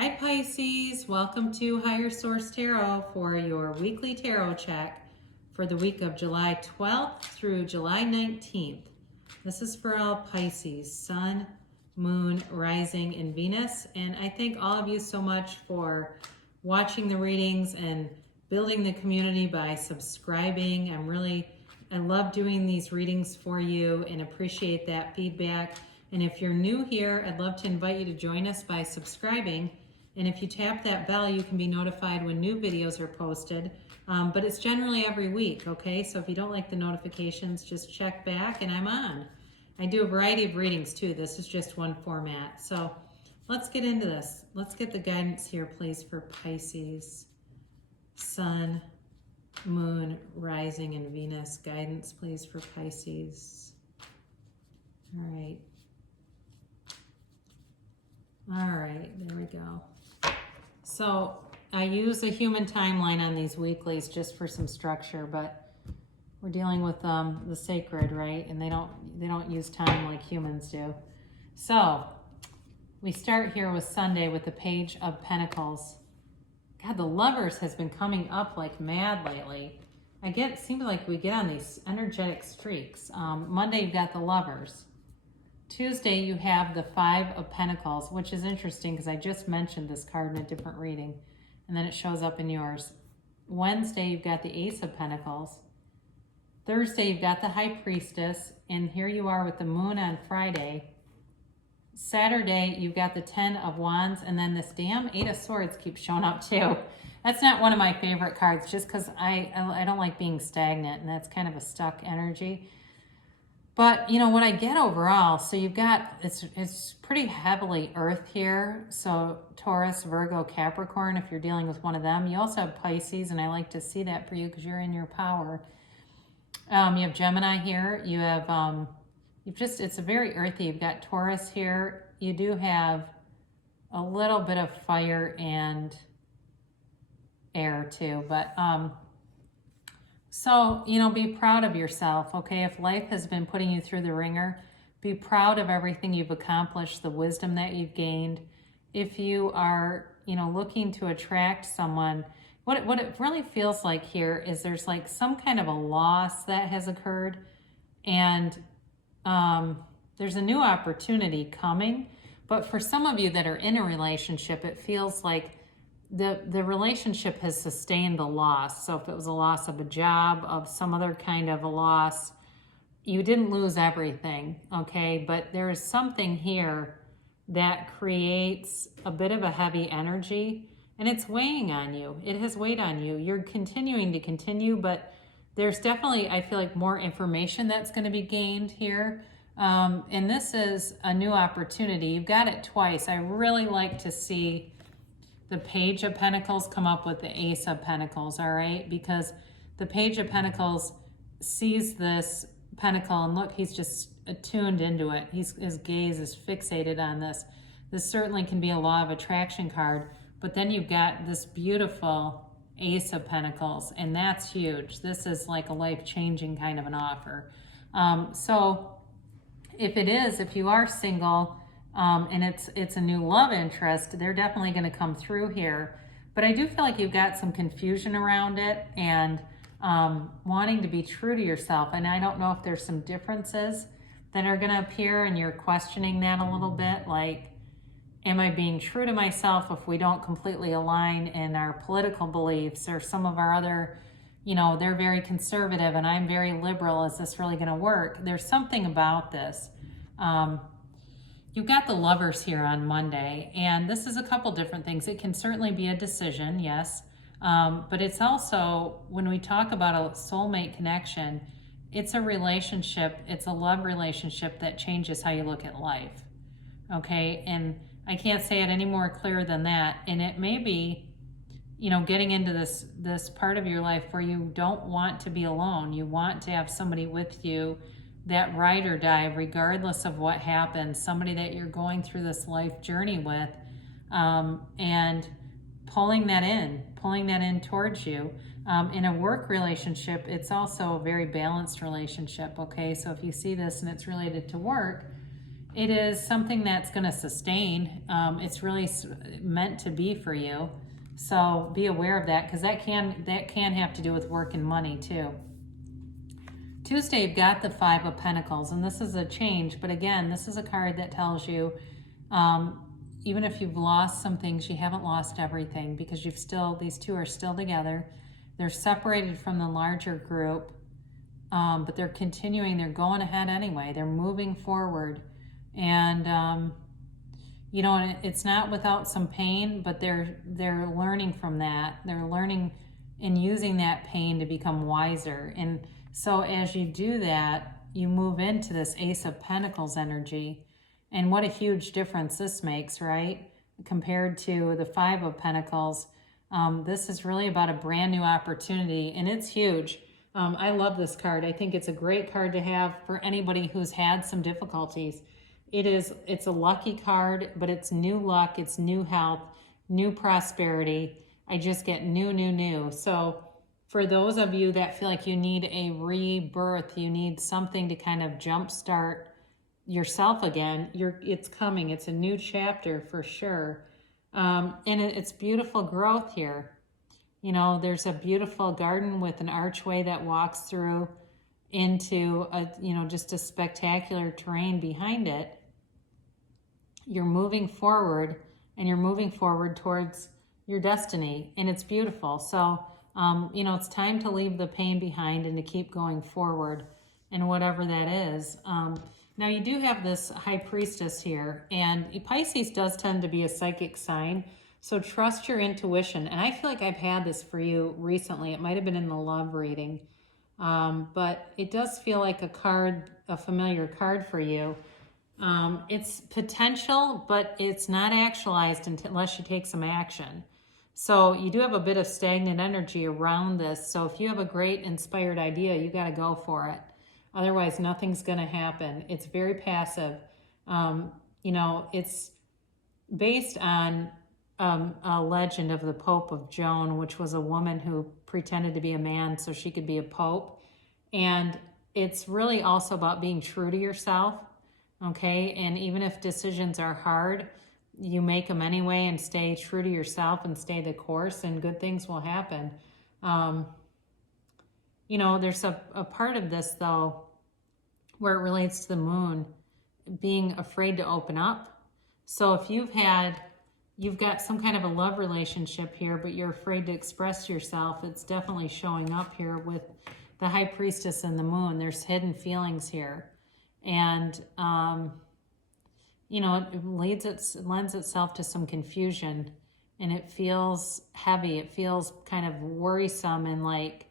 Hi Pisces, welcome to Higher Source Tarot for your weekly tarot check for the week of July 12th through July 19th. This is for all Pisces, Sun, Moon, Rising, and Venus. And I thank all of you so much for watching the readings and building the community by subscribing. I love doing these readings for you and appreciate that feedback. And if you're new here, I'd love to invite you to join us by subscribing. And if you tap that bell, you can be notified when new videos are posted. But it's generally every week, okay? So if you don't like the notifications, just check back and I'm on. I do a variety of readings too. This is just one format. So let's get into this. Let's get the guidance here, please, for Pisces, Sun, Moon, Rising, and Venus. Guidance, please, for Pisces. All right. All right, there we go. So I use a human timeline on these weeklies just for some structure, but we're dealing with the sacred, right? And they don't use time like humans do. So we start here with Sunday with the Page of Pentacles. God, the Lovers has been coming up like mad lately. It seems like we get on these energetic streaks. Monday you've got the Lovers. Tuesday, you have the Five of Pentacles, which is interesting because I just mentioned this card in a different reading, and then it shows up in yours. Wednesday, you've got the Ace of Pentacles. Thursday, you've got the High Priestess, and here you are with the Moon on Friday. Saturday, you've got the Ten of Wands, and then this damn Eight of Swords keeps showing up too. That's not one of my favorite cards just because I don't like being stagnant, and that's kind of a stuck energy. But, you know, what I get overall, so you've got, it's pretty heavily earth here. So Taurus, Virgo, Capricorn, if you're dealing with one of them. You also have Pisces, and I like to see that for you because you're in your power. You have Gemini here. You have, it's a very earthy. You've got Taurus here. You do have a little bit of fire and air too. But, so, you know, be proud of yourself, okay? If life has been putting you through the ringer, be proud of everything you've accomplished, the wisdom that you've gained. If you are, you know, looking to attract someone, what it really feels like here is there's like some kind of a loss that has occurred, and there's a new opportunity coming. But for some of you that are in a relationship, it feels like the relationship has sustained the loss. So if it was a loss of a job, of some other kind of a loss, you didn't lose everything, okay? But there is something here that creates a bit of a heavy energy, and it's weighing on you. It has weighed on you. You're continuing to continue, but there's definitely, I feel like, more information that's going to be gained here. And this is a new opportunity. You've got it twice. I really like to see the Page of Pentacles come up with the Ace of Pentacles, all right? Because the Page of Pentacles sees this pentacle, and look, he's just attuned into it. His gaze is fixated on this. This certainly can be a law of attraction card, but then you've got this beautiful Ace of Pentacles, and that's huge. This is like a life-changing kind of an offer. So if you are single, and it's a new love interest, they're definitely going to come through here. But I do feel like you've got some confusion around it and wanting to be true to yourself. And I don't know if there's some differences that are going to appear, and you're questioning that a little bit. Like, am I being true to myself if we don't completely align in our political beliefs, or some of our other, you know, they're very conservative and I'm very liberal. Is this really going to work? There's something about this. You've got the Lovers here on Monday, and this is a couple different things. It can certainly be a decision, yes, but it's also, when we talk about a soulmate connection, it's a relationship, it's a love relationship that changes how you look at life, okay? And I can't say it any more clear than that. And it may be, you know, getting into this part of your life where you don't want to be alone. You want to have somebody with you, that ride or die, regardless of what happens, somebody that you're going through this life journey with, and pulling that in towards you. In a work relationship, it's also a very balanced relationship, okay? So if you see this and it's related to work, It is something that's going to sustain. It's really meant to be for you. So be aware of that, because that can have to do with work and money too. Tuesday, you've got the Five of Pentacles, and this is a change. But again, this is a card that tells you, even if you've lost some things, you haven't lost everything, because these two are still together. They're separated from the larger group, but they're continuing. They're going ahead anyway. They're moving forward. And, you know, it's not without some pain, but they're learning from that. They're learning and using that pain to become wiser. And so as you do that, you move into this Ace of Pentacles energy. And what a huge difference this makes, right? Compared to the Five of Pentacles. This is really about a brand new opportunity, and it's huge. I love this card. I think it's a great card to have for anybody who's had some difficulties. It's a lucky card, but it's new luck, it's new health, new prosperity. I just get new. So for those of you that feel like you need a rebirth, you need something to kind of jumpstart yourself again, it's coming. It's a new chapter for sure. And it's beautiful growth here. You know, there's a beautiful garden with an archway that walks through into just a spectacular terrain behind it. You're moving forward, and you're moving forward towards your destiny, and it's beautiful. So, it's time to leave the pain behind and to keep going forward, and whatever that is. Now, you do have this High Priestess here, and Pisces does tend to be a psychic sign, so trust your intuition. And I feel like I've had this for you recently. It might have been in the love reading, but it does feel like a familiar card for you. It's potential, but it's not actualized unless you take some action. So you do have a bit of stagnant energy around this. So if you have a great inspired idea, you got to go for it. Otherwise, nothing's going to happen. It's very passive. It's based on a legend of the Pope of Joan, which was a woman who pretended to be a man so she could be a pope. And it's really also about being true to yourself. Okay, and even if decisions are hard, you make them anyway and stay true to yourself and stay the course, and good things will happen. There's a part of this, though, where it relates to the moon being afraid to open up. So if you've got some kind of a love relationship here, but you're afraid to express yourself, it's definitely showing up here with the High Priestess and the moon. There's hidden feelings here. And, it lends itself to some confusion, and it feels heavy. It feels kind of worrisome and like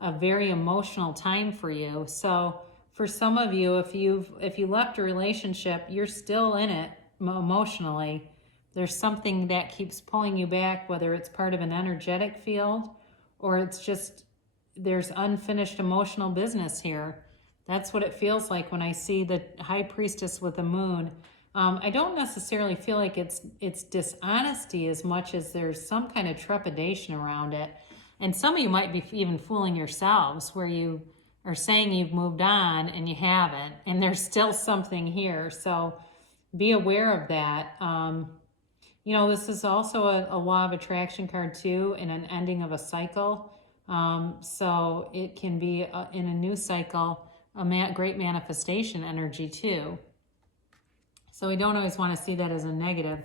a very emotional time for you. So for some of you, if you left a relationship, you're still in it emotionally. There's something that keeps pulling you back, whether it's part of an energetic field or it's just there's unfinished emotional business here. That's what it feels like when I see the High Priestess with the moon. I don't necessarily feel like it's dishonesty as much as there's some kind of trepidation around it. And some of you might be even fooling yours, where you are saying you've moved on and you haven't, and there's still something here. So be aware of that. This is also a law of attraction card too, and an ending of a cycle. So it can be in a new cycle, great manifestation energy too. So we don't always want to see that as a negative.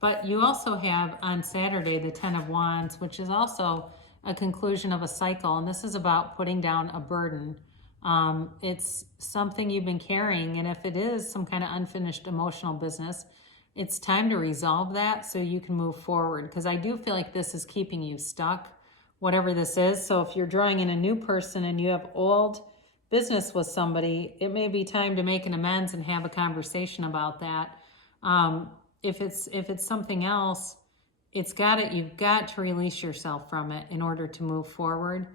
But you also have on Saturday the Ten of Wands, which is also a conclusion of a cycle. And this is about putting down a burden. It's something you've been carrying. And if it is some kind of unfinished emotional business, it's time to resolve that so you can move forward. Because I do feel like this is keeping you stuck, whatever this is. So if you're drawing in a new person and you have old business with somebody, it may be time to make an amends and have a conversation about that. If it's something else, you've got to release yourself from it in order to move forward.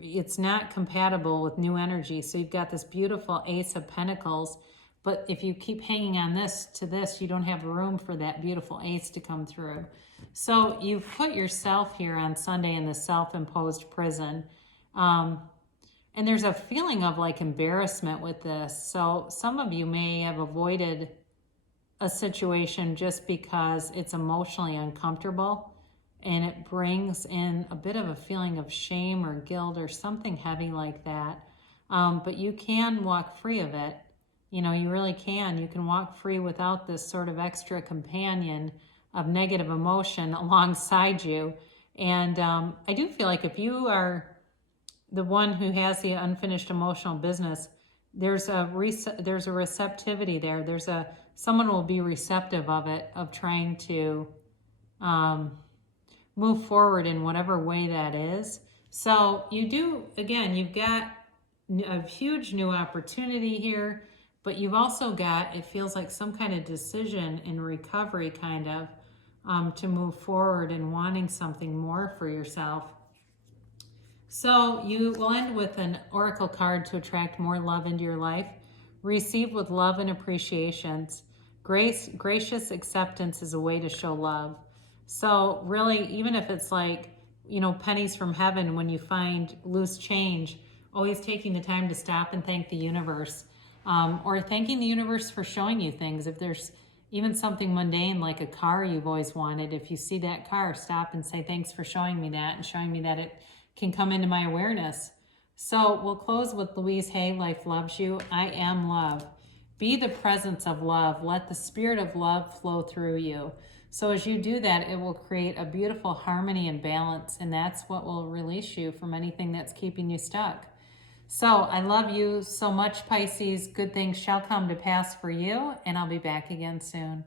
It's not compatible with new energy. So you've got this beautiful Ace of Pentacles, but if you keep hanging on to this, you don't have room for that beautiful ace to come through. So you've put yourself here on Sunday in the self-imposed prison. And there's a feeling of like embarrassment with this. So some of you may have avoided a situation just because it's emotionally uncomfortable, and it brings in a bit of a feeling of shame or guilt or something heavy like that. But you can walk free of it. You know, you really can. You can walk free without this sort of extra companion of negative emotion alongside you. And I do feel like if you are the one who has the unfinished emotional business, there's a receptivity there. Someone will be receptive of it, of trying to move forward in whatever way that is. So you do, again, you've got a huge new opportunity here, but you've also got, it feels like some kind of decision in recovery kind of to move forward and wanting something more for yourself. So you will end with an oracle card to attract more love into your life. Receive with love and appreciations. Gracious acceptance is a way to show love. So really, even if it's like, you know, pennies from heaven when you find loose change, always taking the time to stop and thank the universe, or thanking the universe for showing you things. If there's even something mundane like a car you've always wanted, if you see that car, stop and say, thanks for showing me that and showing me that it can come into my awareness. So we'll close with Louise Hay, Life Loves You. I am love. Be the presence of love. Let the spirit of love flow through you. So as you do that, it will create a beautiful harmony and balance, and that's what will release you from anything that's keeping you stuck. So I love you so much, Pisces. Good things shall come to pass for you, and I'll be back again soon.